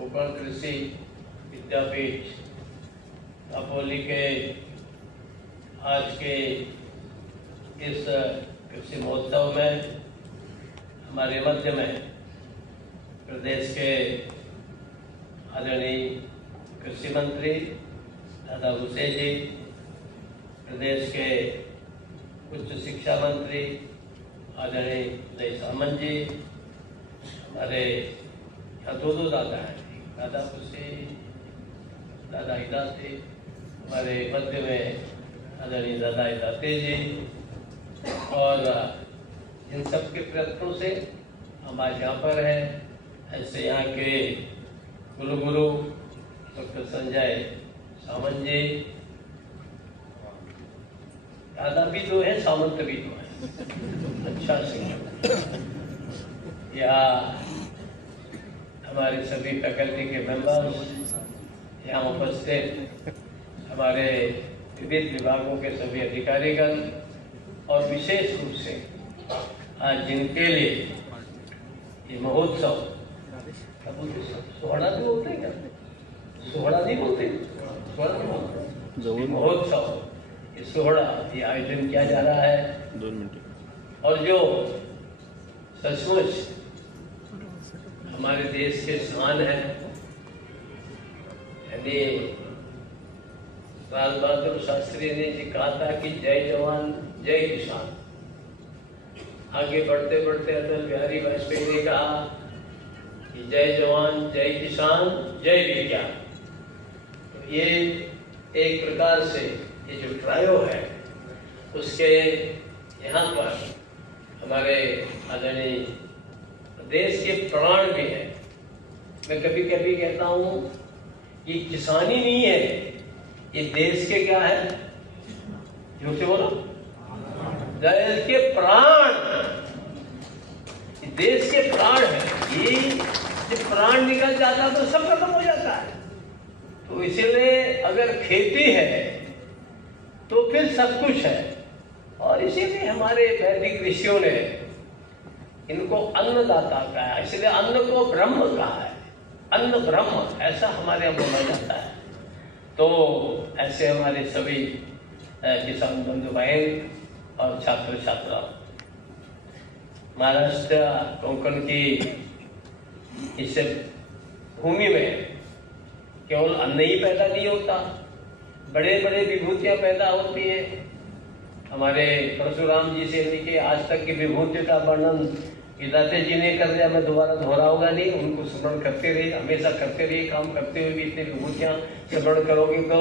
कोकण कृषि विद्यापीठ दापोली के आज के इस कृषि महोत्सव में हमारे मध्य में प्रदेश के आदरणीय कृषि मंत्री दादा भुसे जी, प्रदेश के उच्च शिक्षा मंत्री आदरणीय जय सामंत जी, हमारे यहाँ दो दादा हैं, दादा भुसे, दादा हिदाते, हमारे मध्य में आदरणीय दादा हिदाते जी, और इन सब के प्रयत्नों से हम आज यहाँ पर हैं। ऐसे यहाँ के कुलगुरु डॉक्टर संजय सामंत जी, दादा भी तो है, सामंत भी तो है, अच्छा सिंह, या हमारे सभी फैकल्टी के मेंबर्स यहाँ उपस्थित, हमारे विविध विभागों के सभी अधिकारीगण, और विशेष रूप से आज जिनके लिए ये महोत्सव, सोहड़ा भी बोलते हैं क्या? सोहड़ा नहीं बोलते, महोत्सव, ये सोहड़ा, ये आयोजन किया जा रहा है। 2 मिनट। और जो सचमुच हमारे देश के शान है, यानी लाल बहादुर शास्त्री ने जी कहा था कि जय जवान जय किसान। आगे बढ़ते बढ़ते अटल बिहारी वाजपेयी ने कहा कि जय जवान जय किसान जय विज्ञान। तो ये एक प्रकार से ये जो ट्रायो है उसके यहाँ पर हमारे आदरणीय देश के प्राण भी है। मैं कभी कभी कहता हूँ ये किसानी नहीं है, ये देश के क्या है, जो से बोलो, देश के प्राण, देश के प्राण है। ये जब प्राण निकल जाता है तो सब खत्म हो जाता है। तो इसीलिए अगर खेती है तो फिर सब कुछ है। और इसीलिए हमारे वैदिक ऋषियों ने इनको अन्नदाता कहा है, इसलिए अन्न को ब्रह्म कहा है, अन्न ब्रह्म ऐसा हमारे यहाँ बोला जाता है। तो ऐसे हमारे सभी किसान बंधु बहन और छात्र छात्रा, महाराष्ट्र कोंकण की इस भूमि में केवल अन्न ही पैदा नहीं होता, बड़े बड़े विभूतियां पैदा होती है। हमारे परशुराम जी से लेके आज तक की विभूति का वर्णन विदाते जी ने कर दिया, मैं दोबारा दोहराऊंगा नहीं। उनको स्मरण करते रहिए, हमेशा करते रहिए, काम करते हुए भी इतनी विभूतियां स्मरण करोगे तो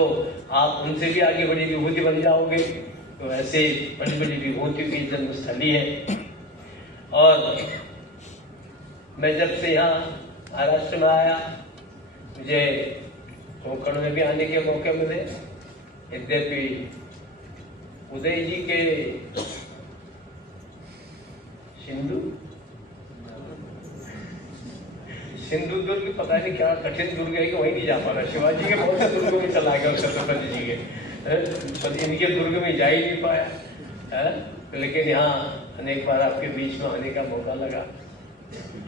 आप उनसे भी आगे बड़ी विभूति बन जाओगे। तो ऐसे बड़ी बड़ी विभूतियों की जन्मस्थली है। और मैं जब से यहाँ महाराष्ट्र में आया, मुझे कोंकण में भी आने के मौके मिले। यद्यपि उदय जी के सिंधु दुर्ग, पता नहीं क्या कठिन दुर्ग है कि वहीं नहीं जा पा रहा। शिवाजी के बहुत से दुर्गों में चला गया, छत्रपति जी के, पर इनके दुर्ग में जा ही नहीं पाया है। लेकिन यहाँ अनेक बार आपके बीच में आने का मौका लगा।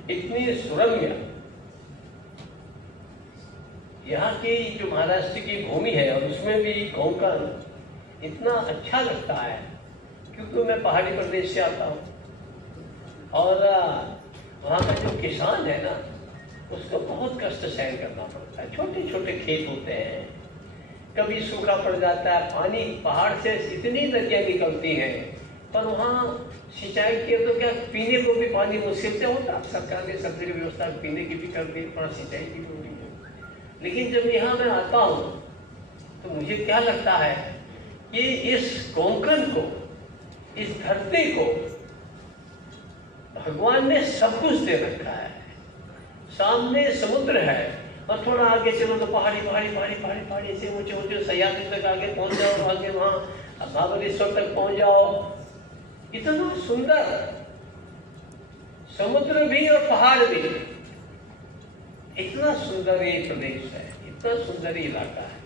इतनी सुरम्य यहाँ की जो महाराष्ट्र की भूमि है, और उसमें भी कोंकण, इतना अच्छा लगता है क्योंकि मैं पहाड़ी प्रदेश से आता हूँ। और वहाँ का जो किसान है ना, उसको बहुत कष्ट सहन करना पड़ता है। छोटे छोटे खेत होते हैं, कभी सूखा पड़ जाता है, पानी पहाड़ से इतनी नदियाँ निकलती हैं, पर वहाँ सिंचाई किए तो क्या पीने को भी पानी मुश्किल से होता। सरकार ने सब जगह व्यवस्था पीने की भी कर दी, पर सिंचाई की भी हो रही है। लेकिन जब यहाँ मैं आता हूँ तो मुझे क्या लगता है कि इस कोंकण को, इस धरती को भगवान ने सब कुछ दे रखा है। सामने समुद्र है और थोड़ा आगे चलो तो पहाड़ी पहाड़ी पहाड़ी पहाड़ी पहाड़ी से ऊंचे ऊंचे सह्याद्री तक आगे पहुंच जाओ, आगे वहां महाबलेश्वर तक पहुंच जाओ। इतना सुंदर समुद्र भी और पहाड़ भी, इतना सुंदर ये प्रदेश है, इतना सुंदर इलाका है।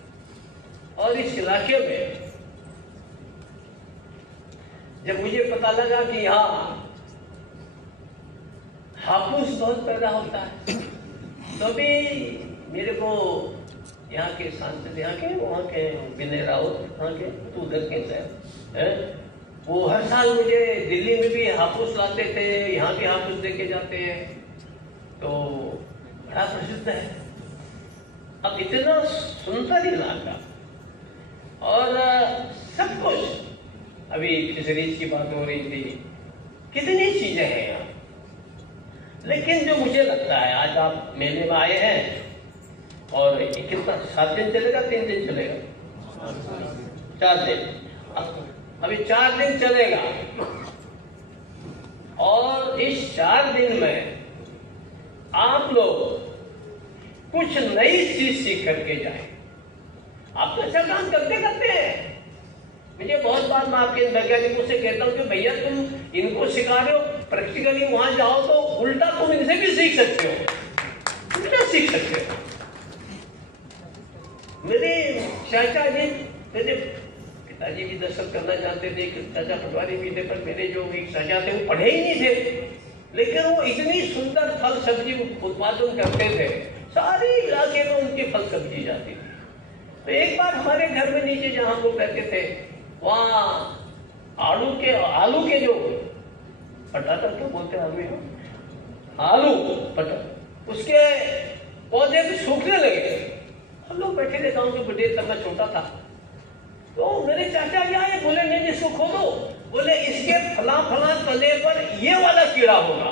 और इस इलाके में जब मुझे पता लगा कि यहाँ हापुस बहुत पैदा होता है, तो अभी मेरे को यहाँ के सांसद, यहाँ के वहाँ के विनय रावत, वहाँ के तो उधर के हैं, वो हर साल मुझे दिल्ली में भी हापुस लाते थे, यहाँ भी हापुस देके जाते हैं, तो बड़ा प्रसिद्ध है। अब इतना सुंदर इलाका और सब कुछ, अभी फिशरीज की बात हो रही थी, कितनी चीजें हैं यहाँ। लेकिन जो मुझे लगता है, आज आप मेले में आए हैं और कितना 7 दिन चलेगा, 3 दिन चलेगा, 4 दिन, अभी 4 दिन चलेगा और इस 4 दिन में आप लोग कुछ नई चीज सीख करके जाए। आप तो अच्छा काम करते करते हैं। मुझे बहुत बार मैं आपके वैज्ञानिकों से कहता हूं कि भैया तुम इनको सिखा रहे हो, प्रैक्टिकली वहां जाओ तो उल्टा तुम इनसे भी सीख सकते हो, उल्टा सीख सकते हो। मेरे चाचा जी, मेरे पिताजी भी दर्शन करना चाहते थे, चाचा पटवारी भी थे, पर मेरे जो एक चाचा थे वो पढ़े ही नहीं थे, लेकिन वो इतनी सुंदर फल सब्जी उत्पादन करते थे, सारी इलाके में उनकी फल सब्जी जाती थी। तो एक बार हमारे घर में नीचे जहां वो रहते थे, वहां आलू के जो पटाटा क्या बोलते हैं आलू पटाटा, उसके पौधे भी सूखने लगे। हम लोग बैठे थे गाँव के बड़े, तब मैं छोटा था, तो मेरे चाचा जी आए, बोले नहीं इसको खोदो, बोले इसके फला फला तले पर ये वाला कीड़ा होगा,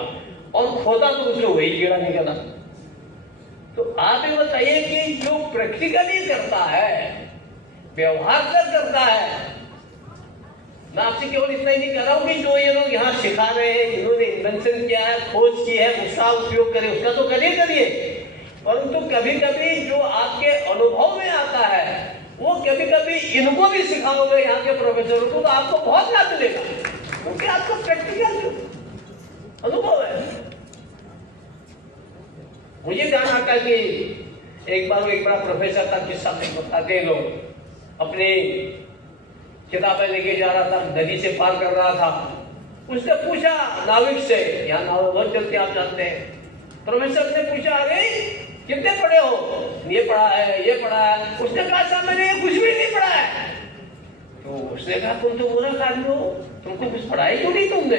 और खोदा तो उसमें वही कीड़ा निकला। तो आप ये बताइए कि जो प्रैक्टिकली करता है, व्यवहार करता है, मैं आपसे केवल इतना ही नहीं कह रहा हूं कि जो ये लोग यहाँ सिखा रहे हैं, इन्होंने इन्वेंशन किया है, खोज की है, उसका उपयोग करें, उसका तो करिए, परंतु कभी कभी जो आपके अनुभव में आता है वो कभी कभी इनको भी सिखाओगे यहाँ के प्रोफेसरों को, तो आपको बहुत लाभ मिलेगा, क्योंकि आपको प्रैक्टिकल अनुभव है। मुझे ध्यान आता कि एक बार एक बड़ा प्रोफेसर था, किस्सा बताते हैं लोग, अपनी किताबें लेके जा रहा था, नदी से पार कर रहा था, उसने पूछा नाविक से, यहाँ नाव बहुत चलते आप जानते हैं, प्रोफेसर ने पूछा अरे कितने पढ़े हो, ये पढ़ा है, ये पढ़ा है, उसने कहा साहब मैंने ये कुछ भी नहीं पढ़ा है। तो उसने कहा तुम तो बुरा आदमी हो, तुमको कुछ पढ़ाई क्यों नहीं तुमने।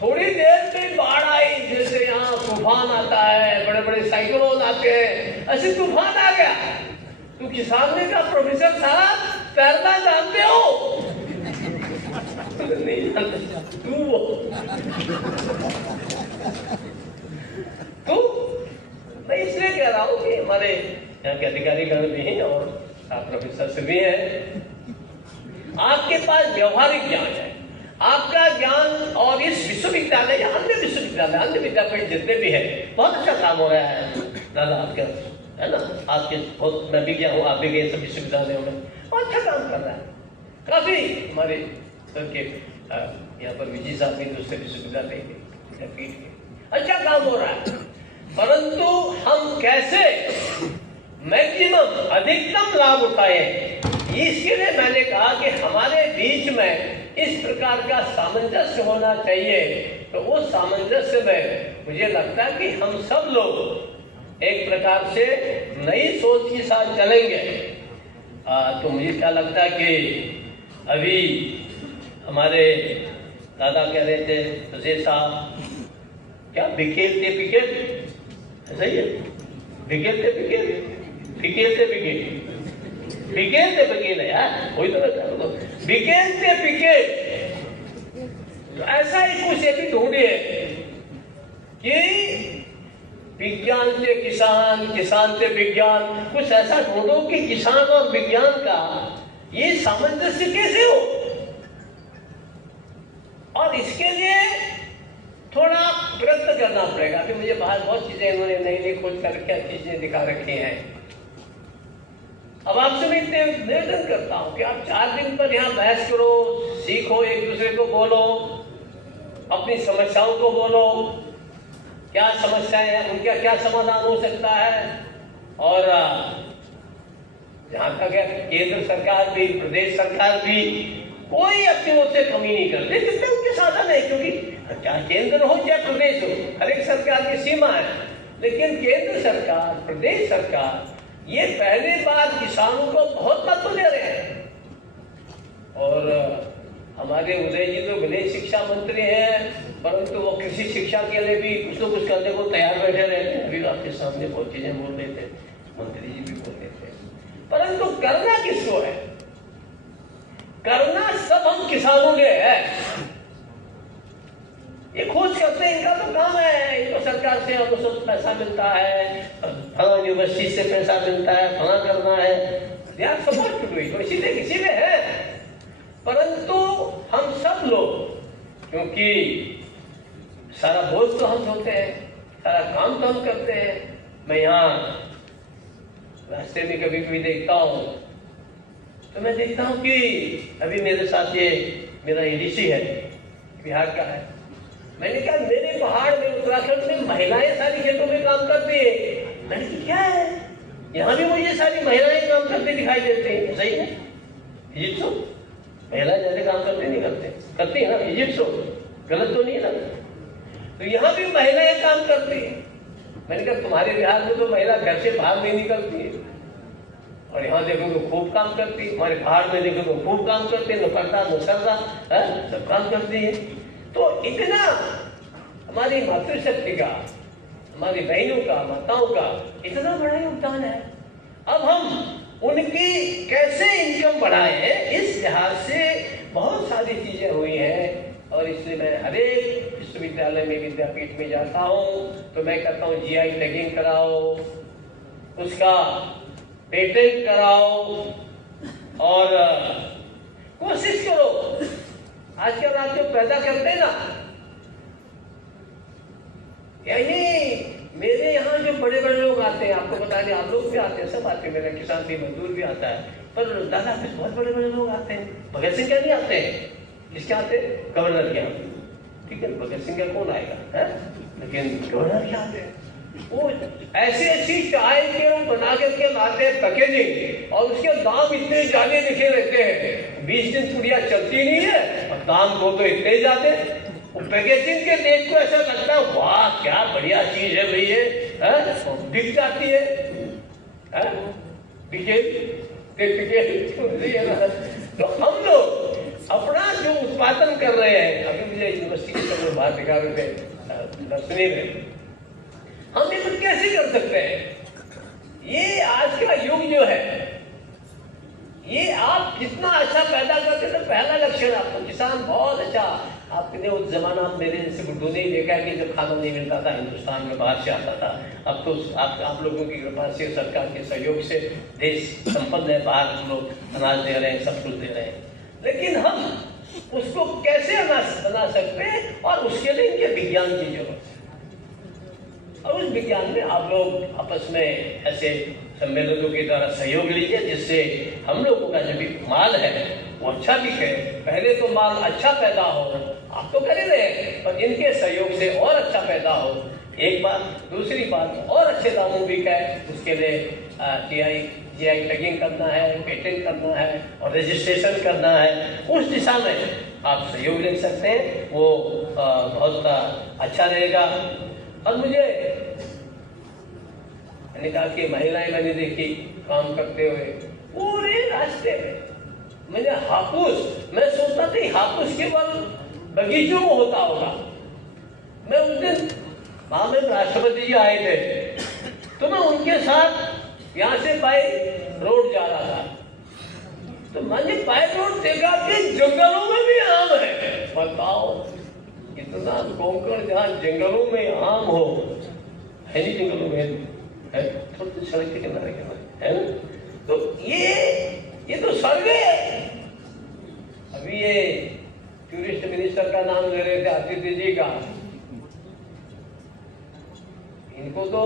थोड़ी देर में बाढ़ आई, जैसे यहाँ तूफान आता है, बड़े बड़े साइक्लोन आते हैं, ऐसे तूफान आ गया। तो किसान ने कहा प्रोफेसर साहब तैरना जानते हो? नहीं जानते। तो मैं इसलिए कह रहा हूं कि हमारे यहाँ के अधिकारी गण भी हैं और प्रोफेसर से भी हैं, आपके पास व्यवहारिक ज्ञान है, आपका ज्ञान, और इस विश्वविद्यालय या अन्य विश्वविद्यालय, अन्य विद्यापीठ जितने भी है, बहुत अच्छा काम हो रहा है दादा आपके, है ना, आपके बहुत, मैं भी गया हूँ, आप भी गए सब विश्वविद्यालयों में, बहुत अच्छा काम कर रहा है। काफी हमारे सर के यहाँ पर विजय साहब भी दूसरे विश्वविद्यालय के पीठ के अच्छा काम हो रहा है, परंतु हम कैसे मैक्सिमम अधिकतम लाभ उठाए, इसके लिए मैंने कहा कि हमारे बीच में इस प्रकार का सामंजस्य होना चाहिए। तो उस सामंजस्य में मुझे लगता है कि हम सब लोग एक प्रकार से नई सोच के साथ चलेंगे। तो मुझे क्या लगता है कि अभी हमारे दादा कह रहे थे वजीर साहब, क्या बिखेरते पिकेट, सही है, बिखेरते पिकेट, बिखेरते पिकेट, बिखेरते पिकेट है यार, वही तो कहता हूँ, बिखेरते पिकेट। तो ऐसा ही कुछ भी ढूंढिए कि विज्ञान से किसान, किसान से विज्ञान, कुछ ऐसा ढूंढो कि किसान और विज्ञान का ये सामंजस्य कैसे हो। और इसके लिए थोड़ा प्रयत्न करना पड़ेगा कि मुझे बाहर बहुत चीजें इन्होंने नई नई खोज करके अच्छी चीजें दिखा रखी हैं। अब आपसे मैं इतने निवेदन करता हूं कि आप 4 दिन पर यहाँ बहस करो, सीखो, एक दूसरे को बोलो, अपनी समस्याओं को बोलो, क्या समस्याएं हैं, उनका क्या समाधान हो सकता है। और जहां तक है केंद्र सरकार भी, प्रदेश सरकार भी, कोई अपनी ओर से कमी नहीं करते, जितने उनके साधन है, क्योंकि चाहे केंद्र हो चाहे प्रदेश हो, हर एक सरकार की सीमा है। लेकिन केंद्र सरकार, प्रदेश सरकार ये पहली बार किसानों को बहुत महत्व दे रहे हैं। और हमारे उदय जी तो भले शिक्षा मंत्री हैं, परंतु वो कृषि शिक्षा के लिए भी कुछ न कुछ करने को तैयार बैठे रहते हैं। अभी आपके सामने बहुत चीजें बोल रहे थे, मंत्री जी भी बोल रहे थे, परंतु करना किसको है? करना सब हम किसानों ने है। ये खोज करते हैं, इनका तो काम है, इनको सरकार से हमको सब पैसा मिलता है, फला यूनिवर्सिटी से पैसा मिलता है, फला करना है, यार सपोर्ट टू डू इट, इसीलिए किसी में है। परंतु हम सब लोग, क्योंकि सारा बोझ तो हम ढोते हैं, सारा काम तो हम करते हैं। मैं यहाँ रास्ते में कभी कभी देखता हूँ तो मैं देखता हूँ कि अभी मेरे साथ ये मेरा एडीसी है, बिहार का है। मैंने कहा मेरे पहाड़ में, उत्तराखंड में महिलाएं सारी खेतों में काम करती है। मैंने कहा क्या है, यहाँ भी मुझे सारी महिलाएं काम करते दिखाई देते हैं। सही है, इजिप्ट सो महिलाएं ज्यादा काम करते नहीं करती है ना, इजिप्ट सो गलत तो नहीं है ना। तो यहाँ भी महिलाएं काम करती है। मैंने कहा तुम्हारे बिहार में तो महिला घर से बाहर नहीं निकलती है, और यहाँ देखो तो खूब काम करती है। हमारे पहाड़ में देखो तो खूब काम करते हैं, न पर्दा न सर्दा सब काम करती है। तो इतना हमारी मातृशक्ति का, हमारी बहनों का, माताओं का इतना बड़ा योगदान है। अब हम उनकी कैसे इनकम बढ़ाएं, इस लिहाज से बहुत सारी चीजें हुई हैं। और इसलिए मैं हर एक विश्वविद्यालय में, विद्यापीठ में जाता हूँ तो मैं कहता हूँ जीआई टैगिंग कराओ, उसका पेटेंट कराओ, और कोशिश करो। आजकल आप जो पैदा करते हैं ना, यानी मेरे यहाँ जो बड़े बड़े लोग आते हैं, आपको बता दें, आप लोग भी आते हैं, सब आते हैं, मेरा किसान भी, मजदूर भी आता है, पर दादा पे बहुत बड़े बड़े लोग आते हैं। भगत सिंह क्या नहीं आते हैं? किसके आते हैं? गवर्नर के आते। ठीक है, भगत सिंह का कौन आएगा है? लेकिन गवर्नर क्या आते हैं, वो ऐसी ऐसी चाय के बना करके लाते हैं पैकेजिंग, और उसके दाम इतने ज्यादा लिखे रहते हैं। 20 दिन पुड़िया चलती नहीं है और दाम को तो इतने ज्यादा। पैकेजिंग के देख को ऐसा लगता है वाह क्या बढ़िया चीज है भाई ये, बिक जाती है, तो हम लोग अपना जो उत्पादन कर रहे हैं, अभी मुझे यूनिवर्सिटी के समय बाहर दिखा रहे थे दर्शनी में, हम ये सब कैसे कर सकते हैं? ये आज का युग जो है, ये आप कितना अच्छा पैदा करते तो पहला लक्षण आपको किसान बहुत अच्छा। आपने उस जमाना मेरे जैसे बुड्ढों ने देखा कि जब खाना नहीं मिलता था हिंदुस्तान में, बाहर से आता था। अब तो आप लोगों की कृपा से, सरकार के सहयोग से देश संपन्न है, बाहर हम लोग अनाज दे रहे हैं, सब कुछ दे रहे हैं। लेकिन हम उसको कैसे अनाज बना सकते हैं, और उसके लिए इनके विज्ञान की जरूरत है। और उस विज्ञान में आप लोग आपस में ऐसे सम्मेलनों के द्वारा सहयोग लीजिए, जिससे हम लोगों का जो भी माल है वो अच्छा बिके। पहले तो माल अच्छा पैदा हो, आप तो कर ही रहे हैं, पर इनके सहयोग से और अच्छा पैदा हो, एक बात। दूसरी बात, और अच्छे दामों बिके, उसके लिए जीआई टैगिंग करना है, पेटेंट करना है और रजिस्ट्रेशन करना है। उस दिशा में आप सहयोग ले सकते हैं, वो बहुत अच्छा रहेगा। और मुझे मैंने कहा कि महिलाएं मैंने देखी काम करते हुए पूरे रास्ते में। मैंने हापुस, मैं सोचता था हापुस केवल बगीचों में होता होगा। मैं उस दिन वहां में राष्ट्रपति जी आए थे, तो मैं उनके साथ यहाँ से बाई रोड जा रहा था, तो मैंने बाई रोड देखा कि जंगलों में भी आम है। बताओ, इतना कोंकण जहाँ जंगलों में आम हो, है नहीं जंगलों में, है थोड़ी सड़क के किनारे है ना। तो ये तो स्वर्ग है। अभी ये टूरिस्ट मिनिस्टर का नाम ले रहे थे, आदित्य जी का, इनको तो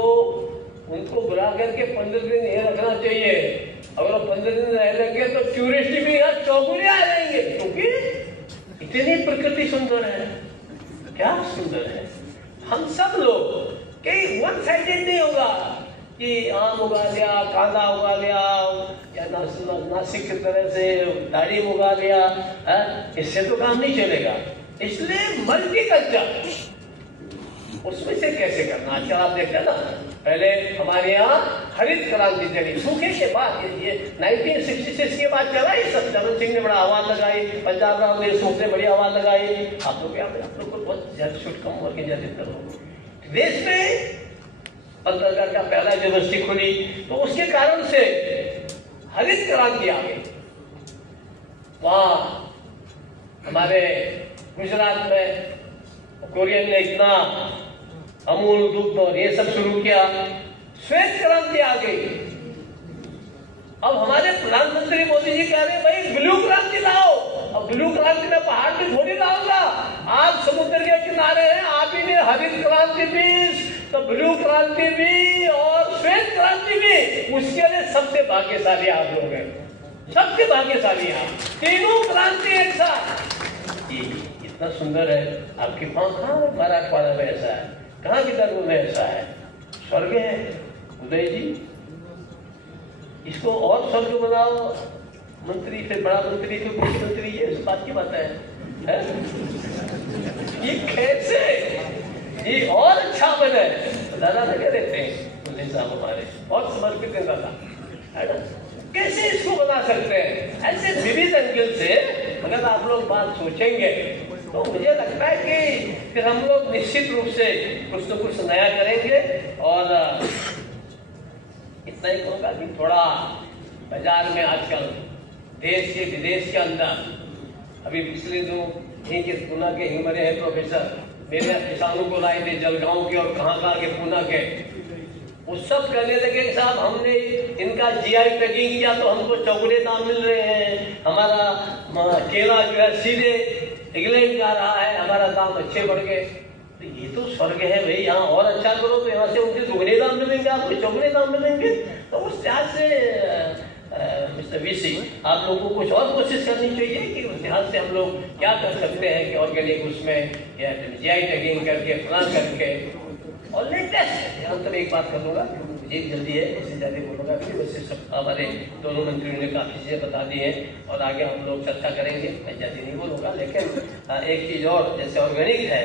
उनको बुला करके 15 दिन ये रखना चाहिए। अगर 15 दिन रह लेंगे तो टूरिस्ट भी यहाँ चौगुने आ जाएंगे, क्योंकि इतनी प्रकृति सुंदर है, क्या सुंदर है। हम सब लोग कहीं वन साइडेड नहीं होगा कि आम उगा लिया, कांदा उगा लिया, या नासिक की तरह से दाढ़ी उगा लिया, इससे तो काम नहीं चलेगा। इसलिए मल्टीकल्चर, उसमें से कैसे करना। आजकल आप देखते हैं ना, पहले हमारे यहाँ हरित क्रांति चली, सूखे के बाद ये 1966 के बाद चला ये सब। चरण सिंह ने बड़ा आवाज लगाई, पंजाब राव देशमुख ने बड़ी आवाज लगाई। आप लोग को बहुत कम उम्र के ज्यादातर लोग देश में 15 का पहला यूनिवर्सिटी खुली, तो उसके कारण से हरित क्रांति आ गई। वहां हमारे गुजरात में कोरियन ने इतना अमूल दूध और ये सब शुरू किया, श्वेत क्रांति आ गई। अब हमारे प्रधानमंत्री मोदी जी कह रहे हैं भाई ब्लू क्रांति लाओ। अब ब्लू क्रांति में पहाड़ पे थोड़ी लाऊंगा, आप समुद्र के किनारे हैं, आप ही ने हरित क्रांति भी, तो ब्लू क्रांति भी और श्वेत क्रांति भी। उसके लिए सबसे भाग्यशाली आप लोग हैं, सबसे भाग्यशाली आप, तीनों क्रांति एक साथ। इतना सुंदर है। आपके पास कहाँ मराठवाड़ा में ऐसा है, कहाँ विदर्भ में ऐसा है, स्वर्ग है उदय जी। इसको और स्वर्ग बनाओ, मंत्री फिर बड़ा मंत्री फिर मुख्यमंत्री, ये इस बात की बात है? ये कैसे ये और अच्छा बने? दादा लगे रहते हैं उदय साहब हमारे, बहुत समर्पित है दादा, है ना? कैसे इसको बना सकते हैं? ऐसे विविध एंगल से अगर आप लोग बात सोचेंगे तो मुझे लगता है कि फिर हम लोग निश्चित रूप से कुछ न कुछ नया करेंगे। और इतना ही कहूँगा कि थोड़ा बाजार में आजकल देश के विदेश के अंदर, अभी पिछले जो यहीं के पूना के हिंगमरे हैं प्रोफेसर, मेरे किसानों को लाए थे जलगांव के और कहाँ के पूना के, उस सब कहने लगे कि साहब हमने इनका जीआई टैगिंग किया तो हमको चौगुने दाम मिल रहे हैं, हमारा केला जो है सीधे इंग्लैंड जा रहा है, हमारा दाम अच्छे बढ़ गए। तो ये तो स्वर्ग है भाई, यहाँ और अच्छा करो तो यहाँ से उनके दुगने दाम मिलेंगे, आपको चौगुने दाम मिलेंगे। तो उस लिहाज से मिस्टर वीसी, आप लोगों को कुछ और कोशिश करनी चाहिए कि उस लिहाज से हम लोग क्या कर सकते हैं कि ऑर्गेनिक उसमें जीआई टैगिंग करके प्लान करके और लेटेस्ट। अंत में एक बात कर लूँगा, मुझे जल्दी है, इससे ज़्यादा बोलूँगा कि वैसे सब हमारे दोनों मंत्रियों ने काफ़ी चीज़ें बता दी हैं और आगे हम लोग चर्चा करेंगे, मैं ज़्यादा नहीं बोलूँगा। लेकिन एक चीज़ और, जैसे ऑर्गेनिक है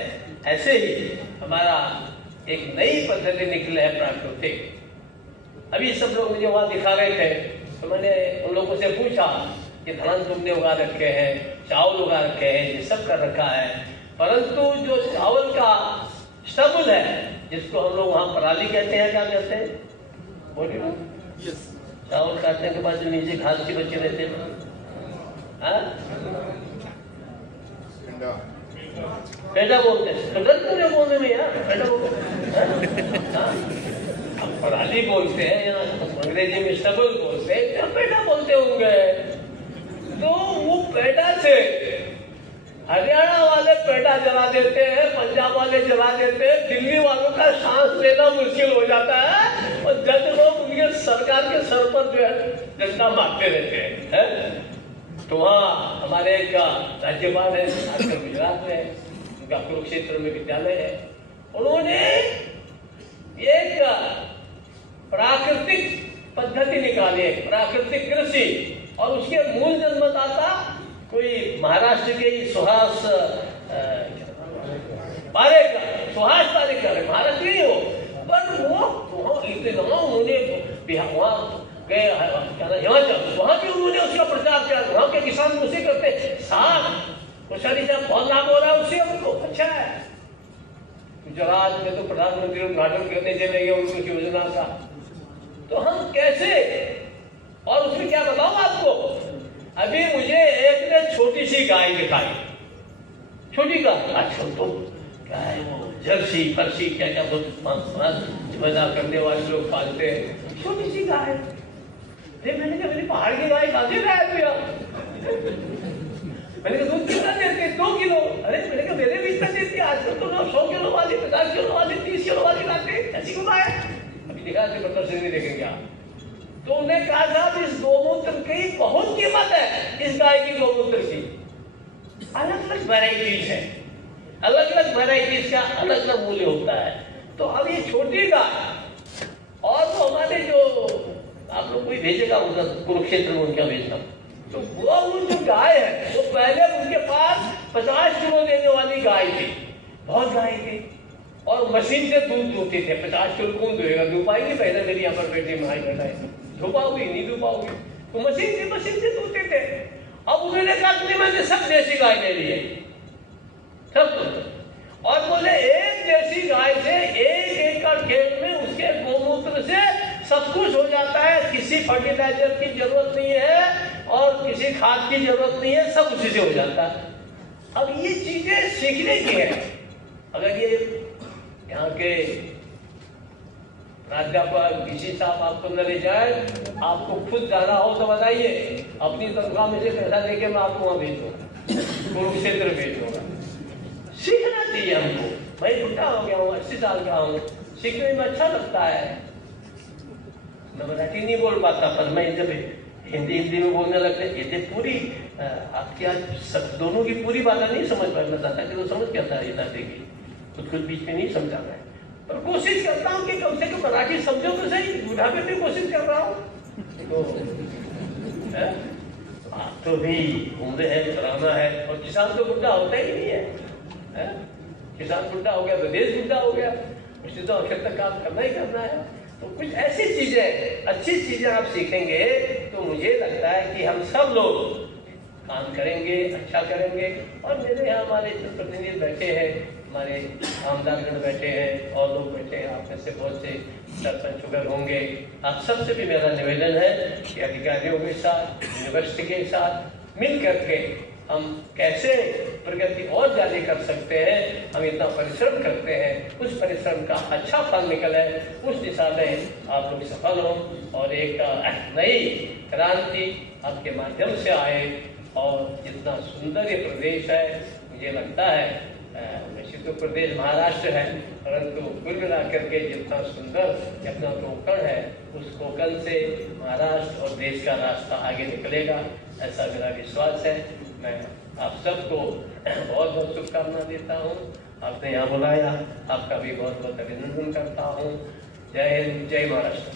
ऐसे ही हमारा एक नई पद्धति निकले है प्राकृतिक। अभी सब लोग मुझे वहाँ दिखा रहे थे, तो मैंने उन लोगों से पूछा कि धान तुमने उगा रखे हैं, चावल उगा रखे हैं, ये सब कर रखा है, परंतु जो चावल का स्टबल है जिसको हम लोग वहाँ पराली कहते हैं, क्या कहते हैं? चावल काटने के बाद जो नीचे घास के बच्चे रहते हैं, पेड़ा बोलते हैं। तो डर क्यों बोलने में यार, पेड़ा बोलते हैं, पराली बोलते हैं या अंग्रेजी में स्टबल बोलते हैं, क्या पेड़ा बोलते होंगे। तो वो पेड़ा से हरियाणा वाले पेड़ा जला देते हैं, पंजाब वाले जला देते हैं, दिल्ली वालों का सांस लेना मुश्किल हो जाता है और जब लोग उनके सरकार के सर पर जो है डंडा मारते रहते हैं। तो वहाँ हमारे एक राज्यपाल है, आजकल गुजरात में, उनका कुरुक्षेत्र में विद्यालय है, उन्होंने एक प्राकृतिक पद्धति निकाली है, प्राकृतिक कृषि, और उसके मूल जन्मदाता कोई महाराष्ट्र के सुहास पारेकर, सुहास पारेकर है, महाराष्ट्र ही हो, पर वो इतना उन्होंने वहाँ गए हिमाचल, वहाँ भी उन्होंने उसका प्रचार किया। वहाँ के किसान उसे करते साहब उषारी साहब बहुत लाभ हो रहा है उससे, हमको अच्छा है। गुजरात में तो प्रधानमंत्री उद्घाटन करने चले गए उनको योजना का, तो हम कैसे, और उसमें क्या बताऊं आपको, अभी मुझे एक ने छोटी सी गाय दिखाई, छोटी गाय, अच्छा तो क्या है वो जर्सी फर्सी क्या क्या पैदा करने वाले लोग पालते हैं, छोटी सी गाय। मैंने कहा मेरी पहाड़ की गाय खाते गाय भैया, मैंने कहा दूध कितना देते हैं? 2 किलो। अरे मैंने कहा मेरे भी इतना देती है, आजकल तो लोग 100 किलो वाली, 50 किलो वाली, 30 किलो वाली लाते हैं, ऐसी क्यों गाय? अभी दिखा के प्रदर्शन नहीं देखेंगे आप। तो उन्हें कहा साहब इस गौमूत्र की बहुत कीमत है, इस गाय की गौमूत्र की। अलग अलग वेराइटीज है, अलग अलग वेराइटीज का अलग अलग मूल्य होता है। तो अब ये छोटी गाय, और वो हमारे जो आप लोग कोई भेजेगा उधर कुरुक्षेत्र में उनका भेजना, तो वो जो गाय है वो पहले उनके पास 50 किलो देने वाली गाय थी, बहुत गाय थी, और मशीन से दूध धोते थे। 50 किलो कौन धोएगा? धो पाएंगे? पहले मेरी यहाँ पर बेटी माई बैठा है, धो पाओगे? नहीं धो पाओगे। तो मशीन से धोते थे। अब उन्होंने कहा कि मैंने सब देसी गाय ले ली है, सब। और बोले एक देसी गाय से 1 एकड़ खेत में उसके गोमूत्र से सब कुछ हो जाता है, किसी फर्टिलाइजर की जरूरत नहीं है और किसी खाद की जरूरत नहीं है, सब उसी से हो जाता है। अब ये चीजें सीखने की है। अगर ये यहाँ के प्राध्यापक डीसी साहब आपको न ले जाए, आपको खुद जाना हो तो बताइए, अपनी तनख्वाह में से पैसा लेके मैं आपको वहां भेज दूंगा, कुरुक्षेत्र भेज दूंगा। सीखना चाहिए हमको। मैं बुढ़ा हो गया हूँ, 80 साल का हूँ, सीखने में अच्छा लगता है। मैं मराठी नहीं बोल पाता, पर मैं जब हिंदी में बोलने लगते, ये पूरी आपकी आज सब दोनों की पूरी बात नहीं समझ पाना चाहता कि तो समझ क्या था ये देगी, कुछ बीच में नहीं समझाना है। पर कोशिश करता हूँ कि कम से कम मराठी समझो तो सही। बुढ़ापे में कोशिश कर रहा हूँ तो भी उम्र है, कराना है। और किसान तो बुढ़ा होता ही नहीं है। किसान बुढ़ा हो गया तो देश बुढ़ा हो गया, उससे तो आखिर तक काम करना ही करना है। तो कुछ ऐसी चीजें, अच्छी चीजें आप सीखेंगे तो मुझे लगता है कि हम सब लोग काम करेंगे, अच्छा करेंगे। और मेरे यहाँ हमारे जो प्रतिनिधि बैठे हैं, हमारे आमदारगण बैठे हैं और लोग बैठे हैं, आप में से बहुत से सरपंच वगैरह होंगे। आप सबसे भी मेरा निवेदन है कि अधिकारियों के साथ, यूनिवर्सिटी के साथ मिल करके हम कैसे प्रगति और ज्यादा कर सकते हैं। हम इतना परिश्रम करते हैं, उस परिश्रम का अच्छा फल निकले, उस दिशा में आप लोग सफल हो और एक नई क्रांति आपके माध्यम से आए। और जितना सुंदर ये प्रदेश है, मुझे लगता है वैसे तो प्रदेश महाराष्ट्र है, परंतु कुल मिलाकर के जितना सुंदर अपना कोंकण है, उस कोंकण से महाराष्ट्र और देश का रास्ता आगे निकलेगा, ऐसा मेरा विश्वास है। मैं आप सबको बहुत बहुत शुभकामना देता हूँ। आपने यहाँ बुलाया, आपका भी बहुत बहुत अभिनंदन करता हूँ। जय हिंद, जय महाराष्ट्र।